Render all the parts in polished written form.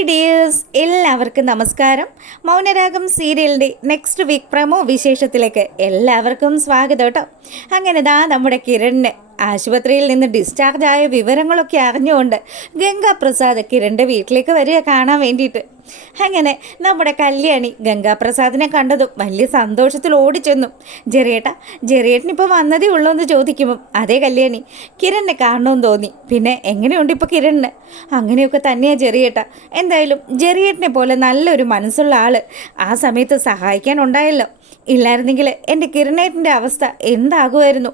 Hi dears, എല്ലാവർക്കും നമസ്കാരം. മൗനരാഗം സീരിയലിൻ്റെ നെക്സ്റ്റ് വീക്ക് പ്രമോ വിശേഷത്തിലേക്ക് എല്ലാവർക്കും സ്വാഗതം കേട്ടോ. അങ്ങനെ നമ്മുടെ കിരണിന് ആശുപത്രിയിൽ നിന്ന് ഡിസ്ചാർജ് ആയ വിവരങ്ങളൊക്കെ അറിഞ്ഞുകൊണ്ട് ഗംഗാപ്രസാദ് കിരണിൻ്റെ വീട്ടിലേക്ക് വരിക കാണാൻ വേണ്ടിയിട്ട്. അങ്ങനെ നമ്മുടെ കല്യാണി ഗംഗാപ്രസാദിനെ കണ്ടതും വലിയ സന്തോഷത്തിൽ ഓടിച്ചെന്നു. ജെറിയേട്ടനിപ്പോൾ വന്നതേ ഉള്ളൂ എന്ന് ചോദിക്കുമ്പം അതേ കല്യാണി, കിരണിനെ കാണണമെന്ന് തോന്നി. പിന്നെ എങ്ങനെയുണ്ട് ഇപ്പോൾ കിരണിന്? അങ്ങനെയൊക്കെ തന്നെയാണ് ജെറിയേട്ട. എന്തായാലും ജെറിയേട്ടനെ പോലെ നല്ലൊരു മനസ്സുള്ള ആൾ ആ സമയത്ത് സഹായിക്കാനുണ്ടായല്ലോ. ഇല്ലായിരുന്നെങ്കിൽ എൻ്റെ കിരണേട്ടൻ്റെ അവസ്ഥ എന്താകുമായിരുന്നു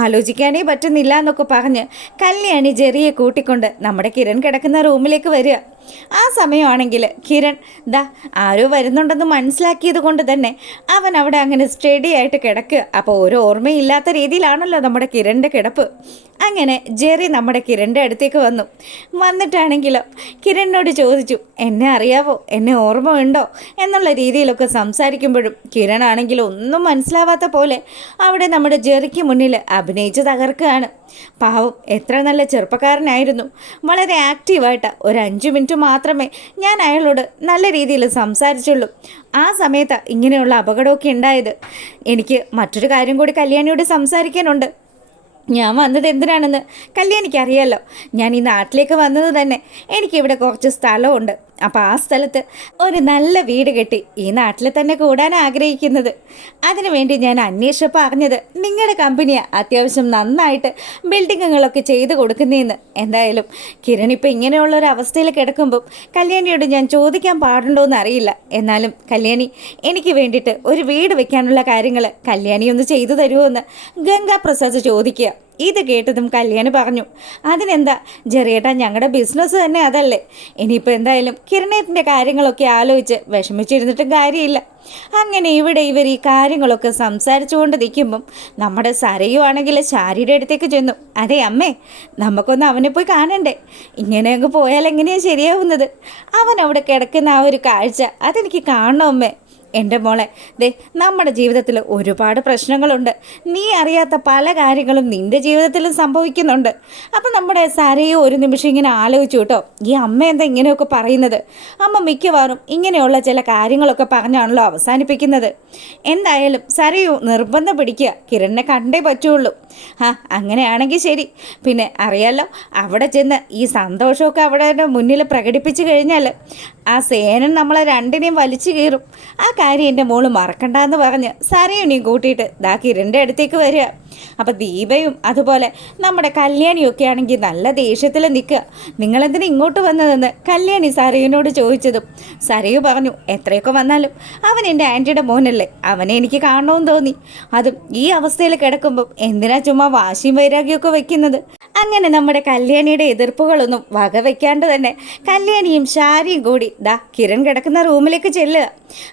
ആലോചിക്കാനേ പറ്റുന്നില്ല എന്നൊക്കെ പറഞ്ഞ് കല്യാണി ജെറിയെ കൂട്ടിക്കൊണ്ട് നമ്മുടെ കിരൺ കിടക്കുന്ന റൂമിലേക്ക് വരിക. ആ സമയമാണെങ്കിൽ കിരൺ ആരോ വരുന്നുണ്ടെന്ന് മനസ്സിലാക്കിയത് കൊണ്ട് തന്നെ അവൻ അവിടെ അങ്ങനെ സ്റ്റഡി ആയിട്ട് കിടക്കുക. അപ്പോൾ ഒരു ഓർമ്മയില്ലാത്ത രീതിയിലാണല്ലോ നമ്മുടെ കിരണിൻ്റെ കിടപ്പ്. അങ്ങനെ ജെറി നമ്മുടെ കിരണിൻ്റെ അടുത്തേക്ക് വന്നിട്ടാണെങ്കിലോ കിരണിനോട് ചോദിച്ചു, എന്നെ അറിയാവോ, എന്നെ ഓർമ്മ ഉണ്ടോ എന്നുള്ള രീതിയിലൊക്കെ സംസാരിക്കുമ്പോഴും കിരണാണെങ്കിൽ ഒന്നും മനസ്സിലാവാത്ത പോലെ അവിടെ നമ്മുടെ ജെറിക്ക് മുന്നിൽ അഭിനയിച്ച് തകർക്കുകയാണ്. പാവം, എത്ര നല്ല ചെറുപ്പക്കാരനായിരുന്നു. വളരെ ആക്റ്റീവായിട്ട് ഒരു 5 മിനിറ്റ് മാത്രമേ ഞാൻ അയാളോട് നല്ല രീതിയിൽ സംസാരിച്ചുള്ളൂ. ആ സമയത്ത് ഇങ്ങനെയുള്ള അപകടമൊക്കെ ഉണ്ടായത്. എനിക്ക് മറ്റൊരു കാര്യം കൂടി കല്യാണിയോട് സംസാരിക്കാനുണ്ട്. ഞാൻ വന്നത് എന്തിനാണെന്ന് കല്യാണിക്ക് അറിയാമല്ലോ. ഞാൻ ഈ നാട്ടിലേക്ക് വന്നത് തന്നെ എനിക്കിവിടെ കുറച്ച് സ്ഥലമുണ്ട്. അപ്പോൾ ആ സ്ഥലത്ത് ഒരു നല്ല വീട് കെട്ടി ഈ നാട്ടിൽ തന്നെ കൂടാൻ ആഗ്രഹിക്കുന്നത്. അതിനുവേണ്ടി ഞാൻ അന്വേഷിച്ചപ്പോൾ അറിഞ്ഞത് നിങ്ങളുടെ കമ്പനിയാണ് അത്യാവശ്യം നന്നായിട്ട് ബിൽഡിങ്ങുകളൊക്കെ ചെയ്ത് കൊടുക്കുന്നതെന്ന്. എന്തായാലും കിരൺ ഇപ്പോൾ ഇങ്ങനെയുള്ളൊരു അവസ്ഥയിൽ കിടക്കുമ്പം കല്യാണിയോട് ഞാൻ ചോദിക്കാൻ പാടുണ്ടോ എന്ന് അറിയില്ല. എന്നാലും കല്യാണി, എനിക്ക് വേണ്ടിയിട്ട് ഒരു വീട് വെക്കാനുള്ള കാര്യങ്ങൾ കല്യാണി ഒന്ന് ചെയ്തു തരുമോ എന്ന് ഗംഗാപ്രസാദ് ചോദിക്കുക. ഇത് കേട്ടതും കല്യാണി പറഞ്ഞു, അതിനെന്താ ജെറിയേട്ടാ, ഞങ്ങളുടെ ബിസിനസ് തന്നെ അതല്ലേ. ഇനിയിപ്പോൾ എന്തായാലും കിരണേറ്റിൻ്റെ കാര്യങ്ങളൊക്കെ ആലോചിച്ച് വിഷമിച്ചിരുന്നിട്ടും കാര്യമില്ല. അങ്ങനെ ഇവർ ഈ കാര്യങ്ങളൊക്കെ സംസാരിച്ചുകൊണ്ട് നിൽക്കുമ്പം നമ്മുടെ സരയുവാണെങ്കിൽ ശാരിയുടെ അടുത്തേക്ക് ചെന്നു. അതെ അമ്മേ, നമുക്കൊന്ന് അവനെ പോയി കാണണ്ടേ? ഇങ്ങനെ അങ്ങ് പോയാൽ എങ്ങനെയാണ് ശരിയാവുന്നത്? അവൻ അവിടെ കിടക്കുന്ന ആ ഒരു കാഴ്ച അതെനിക്ക് കാണണം അമ്മേ. എൻ്റെ മോളെ, നമ്മുടെ ജീവിതത്തിൽ ഒരുപാട് പ്രശ്നങ്ങളുണ്ട്. നീ അറിയാത്ത പല കാര്യങ്ങളും നിൻ്റെ ജീവിതത്തിലും സംഭവിക്കുന്നുണ്ട്. അപ്പം നമ്മുടെ സരയും ഒരു നിമിഷം ഇങ്ങനെ ആലോചിച്ചു കേട്ടോ, ഈ അമ്മ എന്താ ഇങ്ങനെയൊക്കെ പറയുന്നത്? അമ്മ മിക്കവാറും ഇങ്ങനെയുള്ള ചില കാര്യങ്ങളൊക്കെ പറഞ്ഞാണല്ലോ അവസാനിപ്പിക്കുന്നത്. എന്തായാലും സരയു നിർബന്ധം പിടിക്കുക, കിരണിനെ കണ്ടേ പറ്റുള്ളൂ. അങ്ങനെയാണെങ്കിൽ ശരി. പിന്നെ അറിയാലോ, അവിടെ ചെന്ന് ഈ സന്തോഷമൊക്കെ അവിടെ മുന്നിൽ പ്രകടിപ്പിച്ചു കഴിഞ്ഞാൽ ആ സേനൻ നമ്മളെ രണ്ടിനെയും വലിച്ചു കീറും. ആ കാര്യം എൻ്റെ മോള് മറക്കണ്ടെന്ന് പറഞ്ഞ് സരയുണിയും കൂട്ടിയിട്ട് കിരണിൻ്റെ അടുത്തേക്ക് വരിക. അപ്പോൾ ദീപയും അതുപോലെ നമ്മുടെ കല്യാണിയൊക്കെ ആണെങ്കിൽ നല്ല ദേഷ്യത്തിൽ നിൽക്കുക. നിങ്ങളെന്തിനാ ഇങ്ങോട്ട് വന്നതെന്ന് കല്യാണി സരയുനോട് ചോദിച്ചതും സരയു പറഞ്ഞു, എത്രയൊക്കെ വന്നാലും അവൻ എൻ്റെ ആൻറ്റിയുടെ മോനല്ലേ, അവനെ എനിക്ക് കാണണമെന്ന് തോന്നി. അതും ഈ അവസ്ഥയിൽ കിടക്കുമ്പം എന്തിനാ ചുമ്മാ വാശിയും വൈരാഗ്യമൊക്കെ വയ്ക്കുന്നത്? അങ്ങനെ നമ്മുടെ കല്യാണിയുടെ എതിർപ്പുകളൊന്നും വകവയ്ക്കാണ്ട് തന്നെ കല്യാണിയും ശാരിയും കൂടി കിരൺ കിടക്കുന്ന റൂമിലേക്ക് ചെല്ലുക.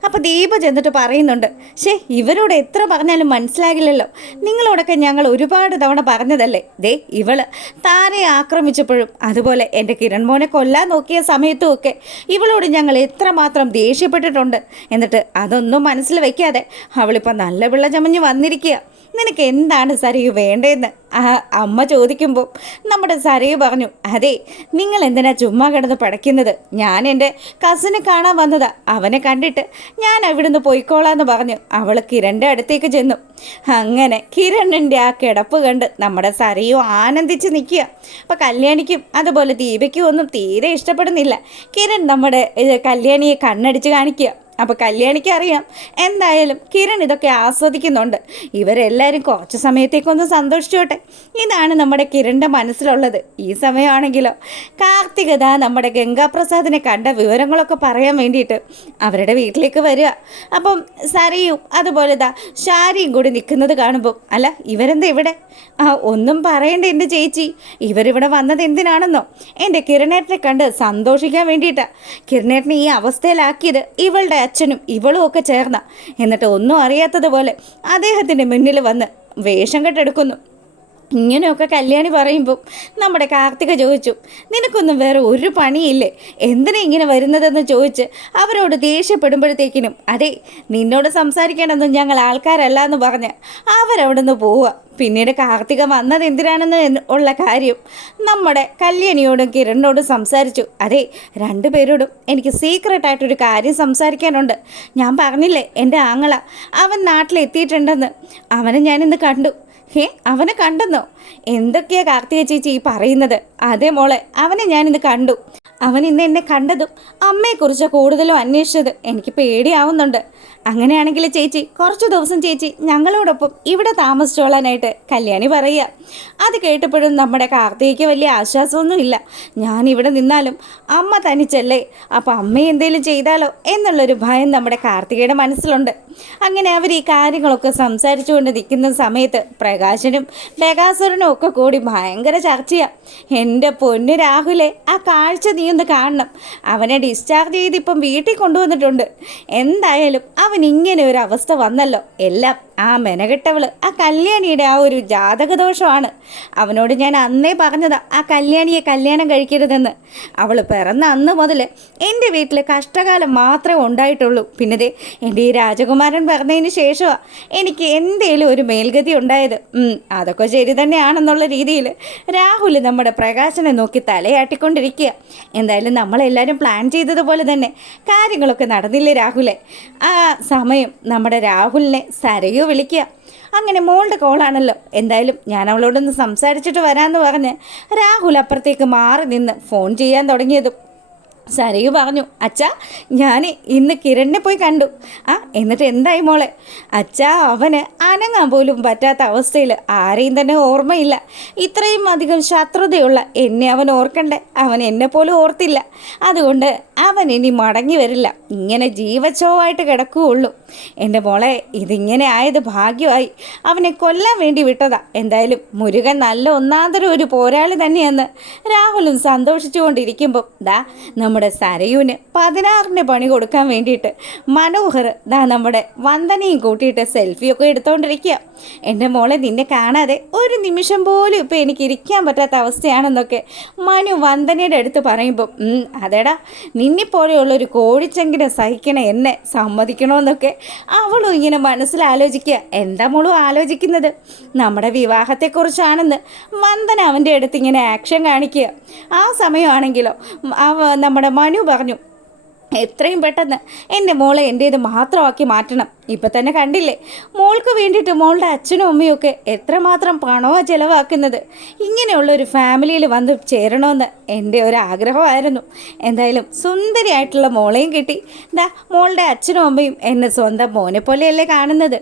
അപ്പോൾ ദീപ ചെന്നിട്ട് പറയുന്നുണ്ട്, ഇവരോട് എത്ര പറഞ്ഞാലും മനസ്സിലാകില്ലല്ലോ. നിങ്ങളോടൊക്കെ ഞങ്ങൾ ഒരുപാട് തവണ പറഞ്ഞതല്ലേ. ഇവള് താരെ ആക്രമിച്ചപ്പോഴും അതുപോലെ എൻ്റെ കിരൺ മോനെ കൊല്ലാൻ നോക്കിയ സമയത്തും ഒക്കെ ഇവളോട് ഞങ്ങൾ എത്രമാത്രം ദേഷ്യപ്പെട്ടിട്ടുണ്ട്. എന്നിട്ട് അതൊന്നും മനസ്സിൽ വയ്ക്കാതെ അവളിപ്പോൾ നല്ല പിള്ള ചമഞ്ഞ് വന്നിരിക്കുക. നിനക്ക് എന്താണ് സരയു വേണ്ടതെന്ന് അമ്മ ചോദിക്കുമ്പോൾ നമ്മുടെ സരയു പറഞ്ഞു, അതെ, നിങ്ങൾ എന്തിനാ ചുമ്മാ കിടന്ന് പടയ്ക്കുന്നത്? ഞാൻ എൻ്റെ കസിനെ കാണാൻ വന്നതാ. അവനെ കണ്ടിട്ട് ഞാൻ അവിടുന്ന് പോയിക്കോളാന്ന് പറഞ്ഞു അവൾ കിരണിൻ്റെ അടുത്തേക്ക് ചെന്നു. അങ്ങനെ കിരണിൻ്റെ ആ കിടപ്പ് കണ്ട് നമ്മുടെ സരയു ആനന്ദിച്ച് നിൽക്കുക. അപ്പോൾ കല്യാണിക്കും അതുപോലെ ദീപയ്ക്കും ഒന്നും തീരെ ഇഷ്ടപ്പെടുന്നില്ല. കിരൺ നമ്മുടെ കല്യാണിയെ കണ്ണടിച്ച് കാണിക്കുക. അപ്പോൾ കല്യാണിക്ക് അറിയാം എന്തായാലും കിരൺ ഇതൊക്കെ ആസ്വദിക്കുന്നുണ്ട്. ഇവരെല്ലാവരും കുറച്ച് സമയത്തേക്കൊന്ന് സന്തോഷിച്ചോട്ടെ, ഇതാണ് നമ്മുടെ കിരണിൻ്റെ മനസ്സിലുള്ളത്. ഈ സമയമാണെങ്കിലോ കാർത്തിക നമ്മുടെ ഗംഗാപ്രസാദിനെ കണ്ട വിവരങ്ങളൊക്കെ പറയാൻ വേണ്ടിയിട്ട് അവരുടെ വീട്ടിലേക്ക് വരിക. അപ്പം സരയും അതുപോലെ ശാരിയും കൂടി നിൽക്കുന്നത് കാണുമ്പോൾ, അല്ല ഇവരെന്താ ഇവിടെ? ഒന്നും പറയണ്ട എൻ്റെ ചേച്ചി, ഇവരിവിടെ വന്നത് എന്തിനാണെന്നോ? എൻ്റെ കിരണേട്ടനെ കണ്ട് സന്തോഷിക്കാൻ വേണ്ടിയിട്ടാണ്. കിരണേട്ടനെ ഈ അവസ്ഥയിലാക്കിയത് ഇവളുടെ അച്ഛനും ഇവളും ഒക്കെ ചേർന്ന. എന്നിട്ട് ഒന്നും അറിയാത്തതുപോലെ അദ്ദേഹത്തിൻ്റെ മുന്നിൽ വന്ന് വേഷം കെട്ടെടുക്കുന്നു. ഇങ്ങനെയൊക്കെ കല്യാണി പറയുമ്പം നമ്മുടെ കാർത്തിക ചോദിച്ചു, നിനക്കൊന്നും വേറെ ഒരു പണിയില്ലേ, എന്തിനാ ഇങ്ങനെ വരുന്നതെന്ന് ചോദിച്ച് അവരോട് ദേഷ്യപ്പെടുമ്പോഴത്തേക്കിനും, അതെ നിന്നോട് സംസാരിക്കണമെന്നും ഞങ്ങൾ ആൾക്കാരല്ല എന്ന് പറഞ്ഞ് അവരവിടെ നിന്ന് പോവുക. പിന്നീട് കാർത്തിക വന്നത് എന്തിനാണെന്ന് ഉള്ള കാര്യം നമ്മുടെ കല്യാണിയോടും കിരണിനോടും സംസാരിച്ചു. അതെ, രണ്ടുപേരോടും എനിക്ക് സീക്രട്ടായിട്ടൊരു കാര്യം സംസാരിക്കാനുണ്ട്. ഞാൻ പറഞ്ഞില്ലേ എൻ്റെ ആങ്ങള അവൻ നാട്ടിലെത്തിയിട്ടുണ്ടെന്ന്, അവനെ ഞാനിന്ന് കണ്ടു. അവനെ കണ്ടെന്നോ? എന്തൊക്കെയാ കാർത്തിക ചേച്ചി ഈ പറയുന്നത്? അതേ മോളെ, അവനെ ഞാനിന്ന് കണ്ടു. അവൻ ഇന്ന് എന്നെ കണ്ടതും അമ്മയെക്കുറിച്ച് കൂടുതലും അന്വേഷിച്ചത് എനിക്ക് പേടിയാവുന്നുണ്ട്. അങ്ങനെയാണെങ്കിൽ ചേച്ചി കുറച്ച് ദിവസം ചേച്ചി ഞങ്ങളോടൊപ്പം ഇവിടെ താമസിച്ചോളാനായിട്ട് കല്യാണി പറയുക. അത് കേട്ടപ്പോഴും നമ്മുടെ കാർത്തികയ്ക്ക് വലിയ ആശ്വാസമൊന്നുമില്ല. ഞാനിവിടെ നിന്നാലും അമ്മ തനിച്ചല്ലേ, അപ്പോൾ അമ്മ എന്തെങ്കിലും ചെയ്താലോ എന്നുള്ളൊരു ഭയം നമ്മുടെ കാർത്തികയുടെ മനസ്സിലുണ്ട്. അങ്ങനെ അവർ ഈ കാര്യങ്ങളൊക്കെ സംസാരിച്ചു കൊണ്ട് നിൽക്കുന്ന സമയത്ത് പ്രകാശനും ബകാസുരനും ഒക്കെ കൂടി ഭയങ്കര ചർച്ചയാണ്. എൻ്റെ പൊന്നു രാഹുലെ, ആ കാഴ്ച നീ ഒന്ന് കാണണം. അവനെ ഡിസ്ചാർജ് ചെയ്ത് ഇപ്പം വീട്ടിൽ കൊണ്ടുവന്നിട്ടുണ്ട്. എന്തായാലും അവൻ ഇങ്ങനെ ഒരു അവസ്ഥ വന്നല്ലോ, എല്ലാം ആ മെനകെട്ടവള് ആ കല്യാണിയുടെ ആ ഒരു ജാതകദോഷമാണ്. അവനോട് ഞാൻ അന്നേ പറഞ്ഞതാ ആ കല്യാണിയെ കല്യാണം കഴിക്കരുതെന്ന്. അവൾ പിറന്ന അന്ന് മുതൽ എൻ്റെ വീട്ടിൽ കഷ്ടകാലം മാത്രമേ ഉണ്ടായിട്ടുള്ളൂ. പിന്നെ എൻ്റെ ഈ രാജകുമാരൻ പറഞ്ഞതിന് ശേഷമാണ് എനിക്ക് എന്തേലും ഒരു മേൽഗതി ഉണ്ടായത്. അതൊക്കെ ശരി തന്നെയാണെന്നുള്ള രീതിയിൽ രാഹുൽ നമ്മുടെ പ്രകാശനെ നോക്കി തലയാട്ടിക്കൊണ്ടിരിക്കുക. എന്തായാലും നമ്മളെല്ലാവരും പ്ലാൻ ചെയ്തതുപോലെ തന്നെ കാര്യങ്ങളൊക്കെ നടന്നില്ലേ രാഹുലെ? ആ സമയം നമ്മുടെ രാഹുലിനെ സരയു വിളിക്കുക. അങ്ങനെ മോളുടെ കോളാണല്ലോ, എന്തായാലും ഞാൻ അവളോടൊന്ന് സംസാരിച്ചിട്ട് വരാമെന്ന് പറഞ്ഞ് രാഹുൽ അപ്പുറത്തേക്ക് മാറി നിന്ന് ഫോൺ ചെയ്യാൻ തുടങ്ങിയതും സരയു പറഞ്ഞു, അച്ഛാ ഞാൻ ഇന്ന് കിരണിനെ പോയി കണ്ടു. എന്നിട്ട് എന്തായി മോളെ? അച്ഛാ, അവന് അനങ്ങാൻ പോലും പറ്റാത്ത അവസ്ഥയിൽ ആരെയും തന്നെ ഓർമ്മയില്ല. ഇത്രയും അധികം ശത്രുതയുള്ള എന്നെ അവൻ ഓർക്കണ്ടേ? അവൻ എന്നെ പോലും ഓർത്തില്ല. അതുകൊണ്ട് അവൻ ഇനി മടങ്ങി വരില്ല, ഇങ്ങനെ ജീവച്ഛവമായിട്ട് കിടക്കുകയുള്ളൂ. എൻ്റെ മോളെ, ഇതിങ്ങനെ ആയത് ഭാഗ്യമായി. അവനെ കൊല്ലാൻ വേണ്ടി വിട്ടതാ. എന്തായാലും മുരുകൻ നല്ല ഒന്നാന്തരം ഒരു പോരാളി തന്നെയെന്ന് രാഹുലും സന്തോഷിച്ചുകൊണ്ടിരിക്കുമ്പം നമ്മുടെ സരയുവിന് 16 പണി കൊടുക്കാൻ വേണ്ടിയിട്ട് മനോഹർ നമ്മുടെ വന്ദനയും കൂട്ടിയിട്ട് സെൽഫിയൊക്കെ എടുത്തുകൊണ്ടിരിക്കുക. എൻ്റെ മോളെ, നിന്നെ കാണാതെ ഒരു നിമിഷം പോലും ഇപ്പോൾ എനിക്ക് ഇരിക്കാൻ പറ്റാത്ത അവസ്ഥയാണെന്നൊക്കെ മനു വന്ദനയുടെ അടുത്ത് പറയുമ്പം, അതേടാ നിന്നെപ്പോലെയുള്ളൊരു കോഴിച്ചെങ്കിനെ സഹിക്കണ എന്നെ സമ്മതിക്കണമെന്നൊക്കെ അവളും ഇങ്ങനെ മനസ്സിലാലോചിക്കുക. എന്താ മോളും ആലോചിക്കുന്നത്? നമ്മുടെ വിവാഹത്തെക്കുറിച്ചാണെന്ന് വന്ദന അവൻ്റെ അടുത്ത് ഇങ്ങനെ ആക്ഷൻ കാണിക്കുക. ആ സമയമാണെങ്കിലോ നമ്മുടെ മനു പറഞ്ഞു, എത്രയും പെട്ടെന്ന് എൻ്റെ മോളെ എൻ്റേത് മാത്രമാക്കി മാറ്റണം. ഇപ്പം തന്നെ കണ്ടില്ലേ, മോൾക്ക് വേണ്ടിയിട്ട് മോളുടെ അച്ഛനും അമ്മയും ഒക്കെ എത്രമാത്രം പണമാണ് ചിലവാക്കുന്നത്. ഇങ്ങനെയുള്ളൊരു ഫാമിലിയിൽ വന്ന് ചേരണമെന്ന് എൻ്റെ ഒരു ആഗ്രഹമായിരുന്നു. എന്തായാലും സുന്ദരിയായിട്ടുള്ള മോളെയും കിട്ടി. മോളുടെ അച്ഛനും അമ്മയും എന്നെ സ്വന്തം മോനെ പോലെയല്ലേ കാണുന്നത്.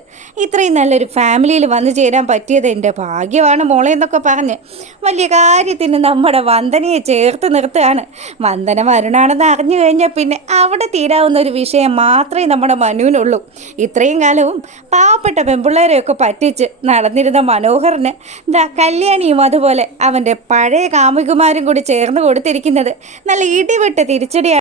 ഇത്രയും നല്ലൊരു ഫാമിലിയിൽ വന്നു ചേരാൻ പറ്റിയത് എൻ്റെ ഭാഗ്യമാണ് മോളെ എന്നൊക്കെ പറഞ്ഞ് വലിയ കാര്യത്തിന് നമ്മുടെ വന്ദനയെ ചേർത്ത് നിർത്തുകയാണ്. വന്ദന വരുണാണെന്ന് അറിഞ്ഞു കഴിഞ്ഞാൽ പിന്നെ അവിടെ തീരാവുന്ന ഒരു വിഷയം മാത്രമേ നമ്മുടെ മനുവിനുള്ളൂ. ഇത്രയും കാലവും പാവപ്പെട്ട പെൺപിള്ളേരെയൊക്കെ പറ്റിച്ച് നടന്നിരുന്ന മനോഹറിന് കല്യാണിയും അതുപോലെ അവൻ്റെ പഴയ കാമുകിമാരും കൂടി ചേർന്ന് കൊടുത്തിരിക്കുന്നത് നല്ല ഇടിവിട്ട് തിരിച്ചടിയാണ്